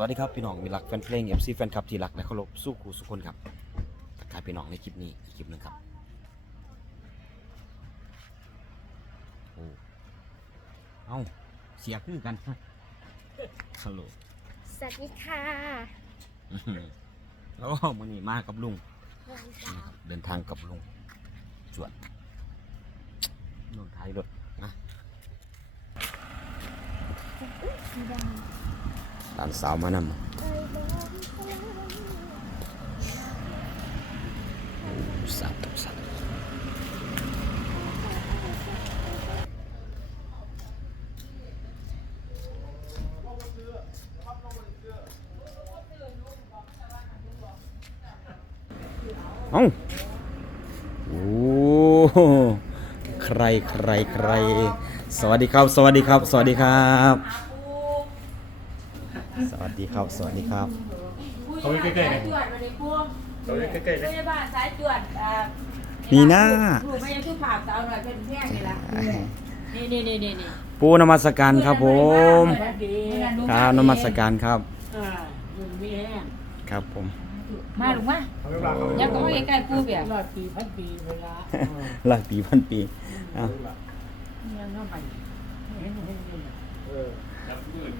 วัสดีครับพี่น้องมีรักแฟนเพลง MC แฟนคลับที่รักและเคารพสู้ครูสุกคนครับทักทายพี่น้องในคลิปนี้อีกคลิปหนึงครับโอ้เอ้าเสียคือกันฮัลโหลสวัสดีค่ะแล้วมื่อนี้มากับลุงนะครับเดินทางกับลุงจวดลงท้ายรถนะสีด หลานสาวมานำำเอ้ยเดินสับกับสับเอ้าโอ้ใครใครใคร สวัสดีครับ สวัสดีครับ สวัสดีครับ ดีครับ สวัสดีครับ เขาใกล้ๆกันจวดมาในพวงเราใกล้ๆพนะยาบาลสายจวดอ่านีน่าถูกไม่ยังทุกผ่าสาวหน่อยเป็นแพงนี่ละนี่นี่นี่นี่นี่ปูนมัสการครับผมดีครับนมัสการครับอ่าอยู่มีแห้งครับผม มาลูกมาเขาไม่บ้าเขาอยังก็ไม่ใกล้ๆปูเปียกร้อยปีพันปีเวลาหลายปีพันปีอ้าวยังน้ำมันเห็นเห็นเห็นเออรับมืด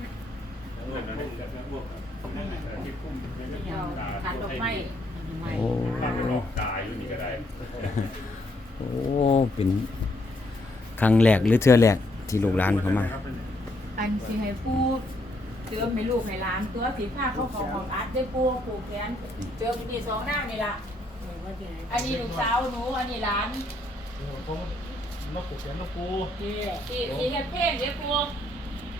เงินนั่นแหละพวกนั่นแหละที่คุ้มไม่ได้ เอาขันดอก ไม้ไม่โอ้ถ้าไปหลอกตายอยู่นี่ก็ได้โอ้ เป็นครั้งแรกหรือเทื่อแรกที่ลูกหลานเข้ามา อันสิให้ปูเติมให้ลูกให้หลานตัวสีผ้าเขาของของอัดได้ปูผูกแขนเติมนี่สองหน้านี่ล่ะว่าจะอันนี้ลูกสาวหนูอันนี้หลานผมนกปูเสียนกปูที่ที่ที่เฮ็ดเพลงเด้ปู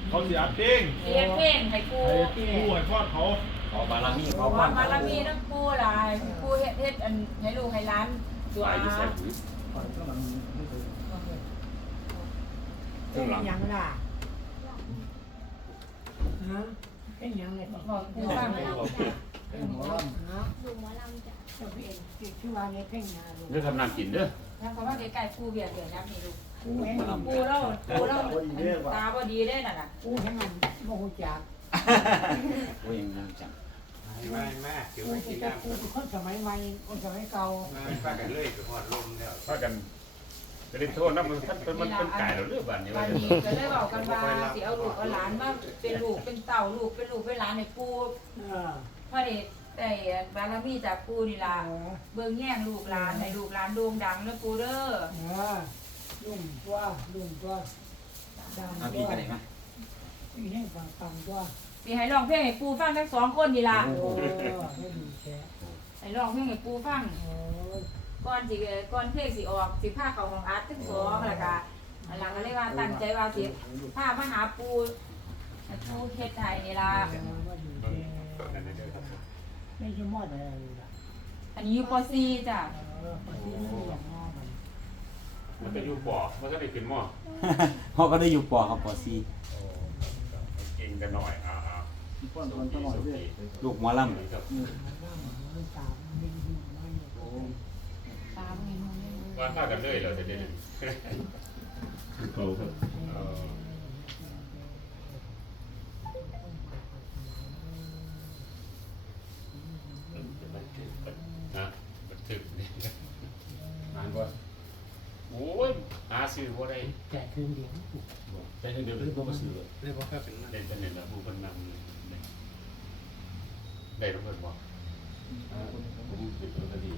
เขาเสียปิ้งที่เฮ็ดเพลงให้ปูไอ้ปูไอ้ทอดเขา ขอบารมีขอความบารมีน้ำปูหลายปูเฮ็ดเฮ็ดอันให้ลูกให้หลานตัวอาเป็นยังล่ะฮะเป็นยังไงบอกปูฟังเป็นหมอลำนะดูหมอลำจ้ะจะเป็นชื่อว่าในเพ่งนาลูกเรื่องทำน้ำกินเด้อแล้วก็ว่าใกล้ๆปูเบียดเบียดนับนี่ลูกกูแห้งปูเล่าปูเล่าตาบ่ดีได้น่ะน่ะกูแห้งมันโมโหจัก โอ้ยยังยังจัง ไม่แม่เดี๋ยวกูไปจะกินจะน้ำกูคนสมัยใหม่คนสมัยเก่ามาป้ากันเลยกับหอดลมแล้วถ้ากันจะได้โทษนะมันมันมันเป็นไก่เราเรื่องแบบนี้วันนี้ก็เลยบอกกันว่าสิเอาลูกเอาหลานมาเป็นลูกเป็นเต่าลูกเป็นลูกเป็นหลานให้ปูเออพอดีแต่บารมีจากปูนี่ล่ะเบิ่งแย่งลูกหลานให้ลูกหลานโด่งดังเด้อปูเด้อเออลุ่มตัวลุ่มตัวดำเอาตัพี่วไปไหนมาพี่ให้ฟังฟังตัว สิให้ร้องเพลงให้ปูฟังทั้งสองคนนี่ล่ะโอ้ไม่ดีแค่ให้ร้องเพลงให้ปูฟัง โอ้ยก่อนสิก่อนเพลงสิออกสิพาเข้าห้องอัดทั้งสองแล้วก็อันหลังก็เลยว่าตั้งใจว่าสิพามาหาปูให้ปูเฮ็ดให้นี่ล่ะไม่ดีแค่ไม่ใช่มอดอะไรล่ะอันนี้อยู่ป .4 จ้ะเออปฏิไม่อย่างงอมันมันจะอยู่บ่อมันก็ได้กินหม้อเขาก็ได้อยู่ปอครับปอซีกินกันหน่อยอ่าอ่าลูกหมอลครับมันตามดิ้งดิ้งไม่ตามเห็นมันเลยว่าถ้ากันเลยเราจะได้เขาครับเออนะบันทึกนี่อ่านว่าโอ้ยหาซื้อบ่ได้แจกคืนเดียวแต่เดี๋ยวเรื่องบ่ซื้อเรียกว่าแค่เป็นเล่นแต่เล่นแล้วผู้คนนำ ได้รับเงินบ่ผมติดตัวดี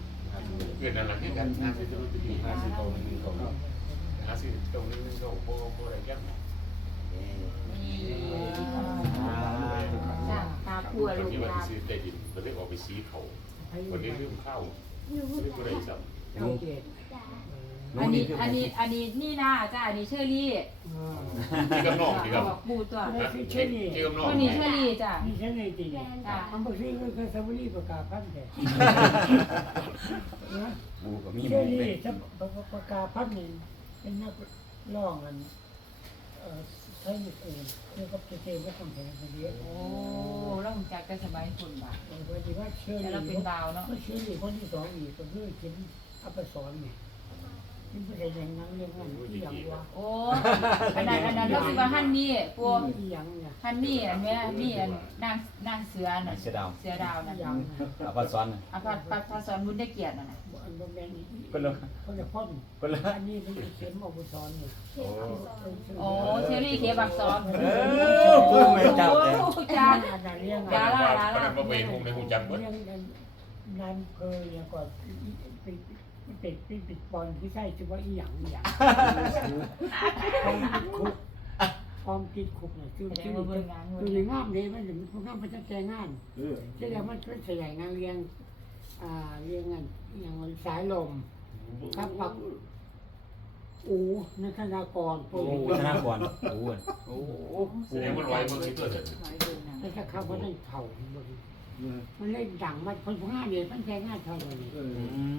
เกิดนั่นล่ะคือกันหาซื้อตัวดีหาซื้อตัวนึงเขาหาซื้อตัวนึงเขาบ่บ่ได้แก้มจ้ะตาปัวคนลูกที่ว่าตาซื้อได้ดินก็เลยออกไปสีเขาให้คนนี้ลืมเข้าหนูไม่บ่ได้ซ้ำำเข้าเจ็ดจ้ะ อันนี้อันนี้อันนี้นี่นะจ้ะอันนี้เชอรี่ที่กับน้องที่กับบอกปูตัวที่กับน้องคนนี้เชอรี่จ้ะนี่ใช่ในตีแฟนจ้ะมันบอกที่คือสมุนีประกาศพันแต่นะปูก็มีหเชื่มูอเลนี่ยถ้าประกาศพันนี่เป็นนักร้องกันเอ่อใช้เองเกี่ยวกับเจมส์และคำแพงคนเดียวโอ้เราหุ่นจักกันสบายคุณบ่ะเออพอดีว่าเชื่อแต่เรานี่เป็นดาวเนาะก็เชื่อนี่คนที่สองอีกก็คือเขียนอัปสอนเนี่ย อที่ไม่ได้อย่างนั้นเรื่องนั้นที่อย่างว่าโอ้อันนั้นอันนั้นเราสิว่าฮันนี่ปูที่อย่างเนี่ยฮันนี่อันแม่มีอันนางนางเสือน่ะเสือดาว เสือดาวน่ะที่อย่างเอาพัดซ้อนน่ะอาภาพพระสอนบุญได้เกียรติน่ะนะอันเป็นคนละเขาจะพ่นคนละอันนี้เป็นเข็มอาวุธรเนี่ยเขียนอักษรโอ้เทรี่เคบักซอนเออปูแม่จับแต่โอ้จ้า อันนั้นเรื่องดาราดาราบ่เป็นฮู้ในฮู้จักเบิดเรื่องนั้นนั้นเคยเนี่ยก่อน ปิดปิดปิดปิดบอลที่ใช่ชื่อว่าอีหยังอีหยังคุกความคิดคุกเนี่ยคือแสดคืงอว่าเบิ่งงานคือในงามเลยมันถึงงามมันจะแจงานเออใช่แล้วมันเป็นสยายงานเรียงอ่าเรียงงานอย่างสายลม ครับปัก อูนักนากรโอ้ชนะก่อนโอ้ยโอ้แสดงว่าลอยเบิ่งสิตัวเด้อแต่ถ้าเขาว่านั่นเข่า มันเล่นดังมันคนพวกงานเนี่ยมันแจงานเท่าไหร่อื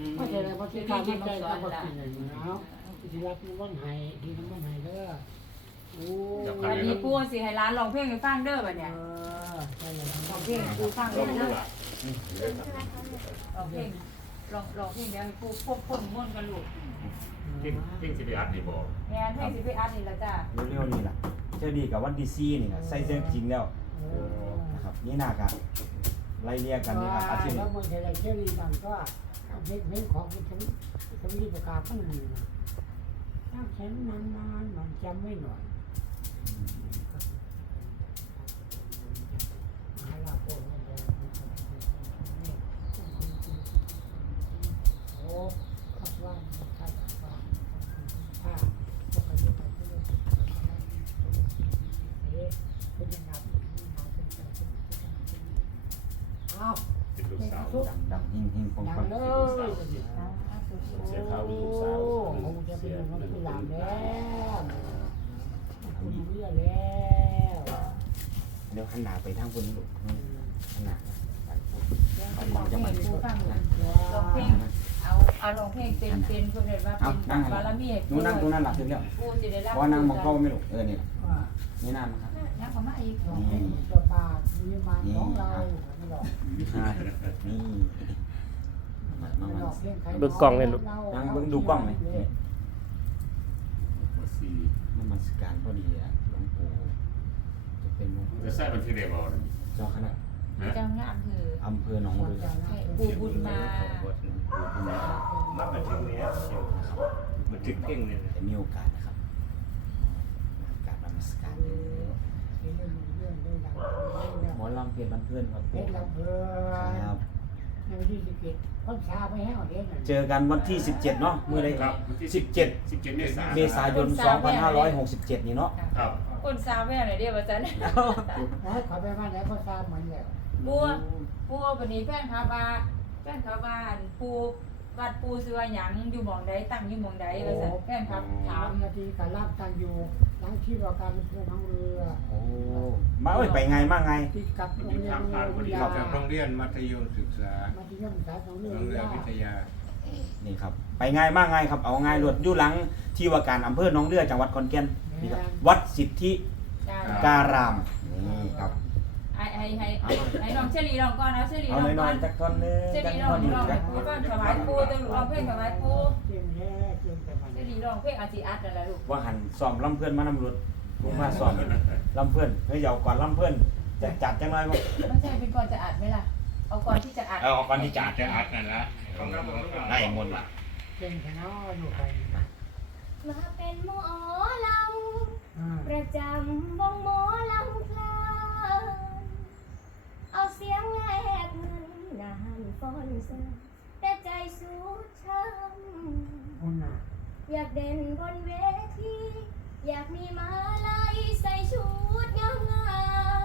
มเพราะฉะนั้นพอที่การมันใจเขาบอกกินเลยนะที่รักมันวันไห้ที่น้ำมันไห้เด้อโอ้วันนี้ปูสิให้ร้านร้องเพลงให้ฟังเด้อบัดเอเนี่ยอใช่เลยร้องเพลงให้ปูฟังลเด้อองดูเด้อล่ะร้องเพลงร้องร้องเพลงเดี๋ยวให้ปูควบคุมม่วนกันลูกเพ่งเพ่งสิไปอัดนี่บ่แม่นเพลงสิไปอัดนี่ล่ะจ้าเร็วๆนี่ล่ะเจอดีกับวันดีซีนี่ล่ะใส่เสื้อจริงแล้วเออนะครับนี่นากัน ไล่เรียกกันนี่ครับอาทิตย์แล้นี้วมันจะได้เชื่อรีบังก็เพลงเพลงของมันจะจะมีประกาศตั้งหนึ่งนะถ้าแข็งนานๆมันจำไม่หน่อย อ้าวเป็นลูกสาวดังดังหิ่งหิ่งปังดังปังเลยเสียข่าวลูกสาวคงจะเป็นคนที่หลานแล้วคุณเรียแล้วเดี๋ยวหันหน้าไปทางคนนี้ลูกอืมหันหน้าไปพูดร้องเพลงให้ปูฟังลูกร้องเพลงเอาเอาร้องเพลงเป็นเป็นเพิ่นเรียกว่าเป็นบารมีให้หนูนั่งตรงนั้นหลับถึงแล้วปูสิได้รับเพราะว่านั่งมองเข้าไม่ลูกเออนี่ล่ะว่านี่นั่นนะครับนั่งเข้ามาอีกของเป็นตัวบาทมีมาของเราไม่หรอกอ่านี่มามาไม่หรมาอกเรื่องใครเบิ่งกล้องเลยลูกนั่งเบิ่งดูกล้องไหมนี่บ่สิมันมาสการพอดีอะหลวงปู่จะเป็นหลวงปู่จะใส่บันทึกได้บ่นั่นเจ้าคณะฮะเจ้างามคืออำเภอหนองเรือปูบุญมามาบันทึกเนี้ยบันทึกเพ่งเนี่ยนะจะมีโอกาสนะครับ กราบนมัสการเรื่องเรื่องเรื่องดังหมอลำเพียรบันเพื่อนครับเพชรลำเพลินครับ ในวันที่สิบเจ็ดพ้นชาไปให้เอาเด็กเจอกันวันที่ 17 เนาะมื้อใดครับวันที่ 17 17 เมษายนเมษายน 2567 นี่เนาะครับ คนสาวแม่ไหนเดียวว่าจันให้ขอไปบ้านไหนพ้นชาเหมือนแล้วปูปูวันนี้แฟนคลับว่าแฟนคลับว่าอั่นปู วัดปูซื้อว่าหยังอยู่หม่องใดตั้งอยู่หม่องใดว่าซั่นแฟนคลับถาสามมนาทีการล่ามตังอยู่หลังที่ว่าการเพื่อนน้องเรือโอ้มาเอ้ยไปไงมาไง ที่กับมันโรองยู่เรียทานงผ่านพอดียาครับจากโรงเรียนมัธยมศึกษามาที่ย่อมสายของเรือโรงเรียนวิทยา นี่ครับ ไปไงมาไงครับ เอาไงรวดอยู่หลังที่ว่าการอำเภอหนองเรือจังหวัดขอนแก่นนี่ครับวัดสิทธิจ้า การามนี่ครับ ให้ให้ให้ให้น้องเชลีลองก่อนเอาเชลีเอาลองหน่ก่ออยนๆจักท่อนหนึงเชจักลีลท่อองนหนึงลองจักให้ฟังถวายปูต้องร้องเพลงถวายปูเจียมแย่เจียมแต่มันเชลีลองเพลงอาจิอัดนั่นแหละลูกว่าหันซ้อมลำเพื่อนมานำรถลงมาซ้อมลำเพื่อนเฮ้ยเดี๋ยวก่อนลำเพื่อนจะจัดจังไรบ่ไม่ใช่เป็นก่อนจะอัดไหมล่ะเอาก่อนที่จะอัดเอาก่อนที่จัดจะอัดนั่นละได้หมดละเจียมแค่น้ออยู่ไปมาเป็นหมอลอ่าำประจำวงหมอลำคลาน เอาเสียงแลกเงินนานฟ้อนเสิร์แต่ใจสู้ช้ำคุณน่ะอยากเด่นบนเวที อยากมีมาลัยใส่ชุดงามงา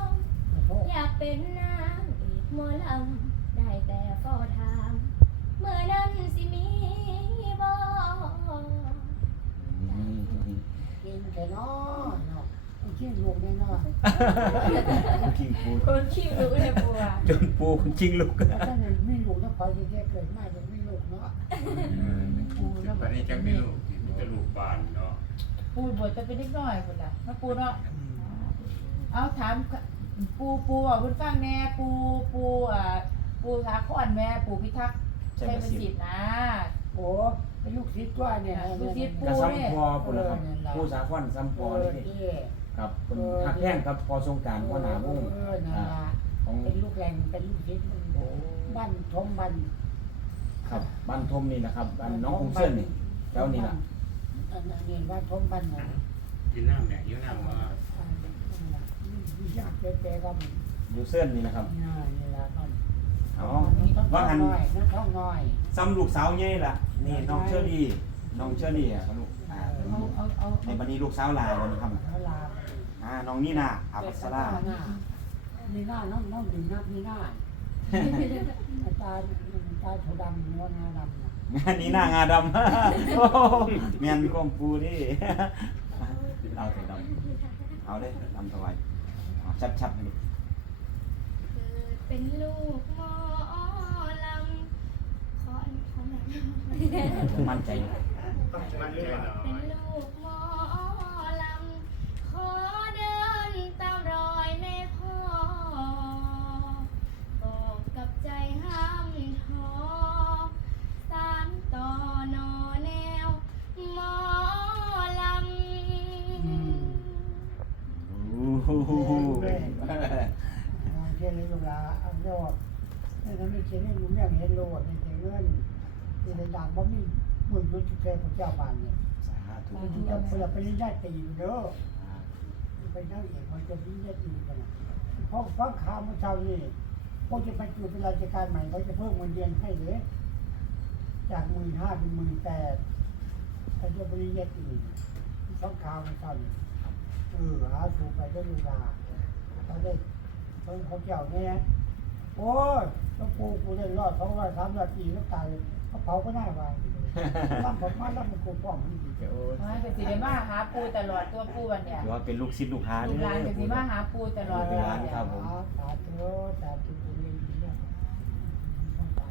มๆอยากเป็นนางเอกหมอลำได้แต่เฝ้าถามเมื่อนั้นสิมีบ่เจียมแค่น้อ เนาะชื่อรวมแน่นอนคิงปูคนขี้รู้เลยปูอะจนปูคุณคิงลูกถ้าหนึ่งไม่ลูกต้องคอยแยกเกิดไม่จะไม่ลูกเนาะตอนนี้จะไม่รู้มีแต่ลูกบ้านเนาะปูบทจะเป็นเล็กน้อยคนละมาปูเนาะเอาถามปูปูอะคุณฟังแน่ปูปูอะปูสาคอนแม่ปูพิทักษ์ใช่ชัยประประสิทสิทธิ์ธิ์นะโอ้เป็นลูกศิษย์ตัวเนี่ยลูกศิษย์กระซ้ำพอปุ่นละครับผู้สาควันซ้ำพอเลยนี่ ครับเป็นหักแท่งครับพอสงกรารพ่อหนาวง เออนั่นอ่าล่ะของ เป็นลูกแหล่งเป็นลูกศิษย์บ้านทมบ้านครับบ้านทมนี่นะครับบ้านน้องคงเส้นนี่แล้วนี่ล่ะอันนี้บ้านทมบ้านไหนกินน้ำเนี่ยยิ้วน้ำว่าอ่านั่นล่ะมีอยากเจ๊ๆก็มีอยู่เส้นนี่นะครับน่านี่ล่ะบ้านอ๋อน้องว่าหันน้อยน้องท้องน้อยซ้ำลูกสาวใหญ่ล่ะนี่น้องเชอรี่น้องเชอรี่อะลูกอ่าเอาเอาเอาในบัดนี้ลูกสาวหลายแล้วนะครับ เอาลา อ่าน้องนี่นาอัปสราหน้านี่หน้าน้องน้องดึงนับนี่หน้าตาตาถั่วดำเนื้องาดำน่ะงานนี้หน้างาดำโอ้โหแมนมีความปูดิเอาเถอะดำเอาเลยดำถวายเอาชัดๆให้ดูเกิดเป็นลูกหมอลำขอขอหน่อยมั่นใจอยู่มันใจหน่อเป็นยลูกหมอ นี่ถ้าไม่เช่นนี้ลุงยังเห็นโลดในเงินที่ในด่านบ่มีบุญบุญชุกแก่พระเจ้าบานเนี่ยสาธุที่จะเปิดปริญญาตรีอยู่เด้อไปนั่งเอกมันจะปริญญาตรีกันนะเพราะฟังข่าวเมื่อเช้านี้พวกจะไปอยู่เป็นราชการใหม่เขาจะเพิ่มเงินเดือนให้เลยจากหมื่นห้าเป็นหมื่นแปดเขาจะปริญญาตรีฟังข่าวเมื่อเช้านี้เออหาถูกไปได้เวลาเขาได้เพิ่มเขาเจ้าเนี่ย โอ้ยต้องกูกูได้รอดสองร้อสามร้อยปีแล้วตายกระเป๋าก็น่าวางรับผมมารับมันกูป้อมันดีเจ้าไมาเป็นสิมาหาปูตลอดตัวปูวันเนี่ยถือว่าเป็นลูกศิษย์ลูกหาลูกหลานเป็นสิมาหาปูตลอดเวลาเนี่ยครับสาธุสาธุ